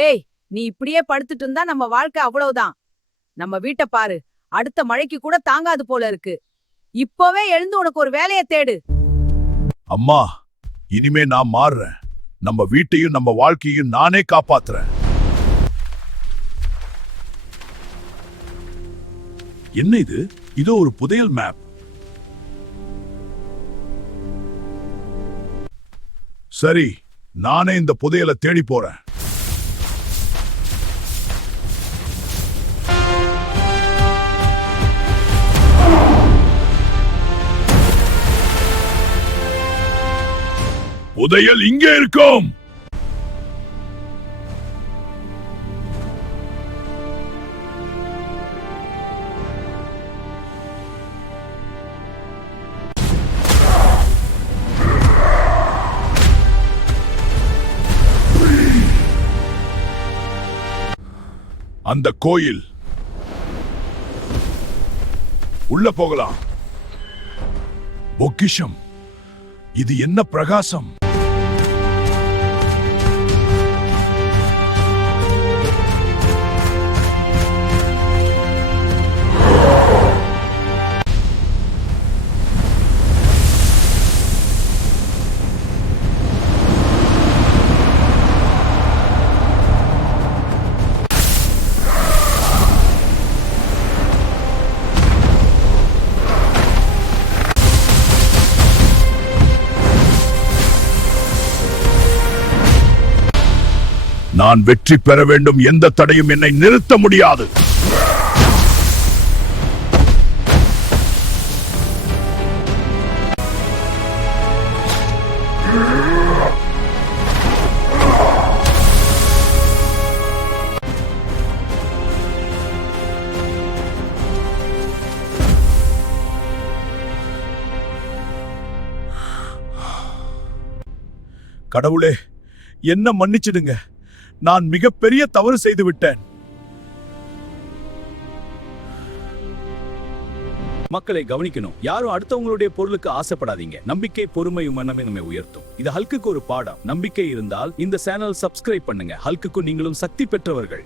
ஏய், நீ இப்படியே படுத்துட்டு இருந்தா நம்ம வாழ்க்கை அவ்வளவுதான். நம்ம வீட்டை பாரு, அடுத்த மழைக்கு கூட தாங்காது போல இருக்கு. இப்பவே எழுந்து உனக்கு ஒரு வேலையை தேடு. அம்மா, இனிமே நான் மாறுறேன். நம்ம வீட்டையும் நம்ம வாழ்க்கையும் நானே காப்பாத்துறேன். என்ன இது? இதோ ஒரு புதையல் மேப். சரி, நானே இந்த புதையலை தேடி போறேன். புதையல் இங்கே இருக்கும். அந்த கோயில் உள்ள போகலாம். பொக்கிஷம், இது என்ன பிரகாசம்! நான் வெற்றி பெற வேண்டும். எந்த தடையும் என்னை நிறுத்த முடியாது. கடவுளே, என்ன மன்னிச்சிடுங்க. நான் மிகப்பெரிய தவறு செய்து விட்டேன். மக்களை கவனிக்கணும். யாரும் அடுத்தவங்களுடைய பொருளுக்கு ஆசைப்படாதீங்க. நம்பிக்கை, பொறுமை, மனமே நம்மை உயர்த்தும். இது ஹல்குக்கு ஒரு பாடம். நம்பிக்கை இருந்தால் இந்த சேனல் சப்ஸ்கிரைப் பண்ணுங்க. ஹல்குக்கு நீங்களும் சக்தி பெற்றவர்கள்.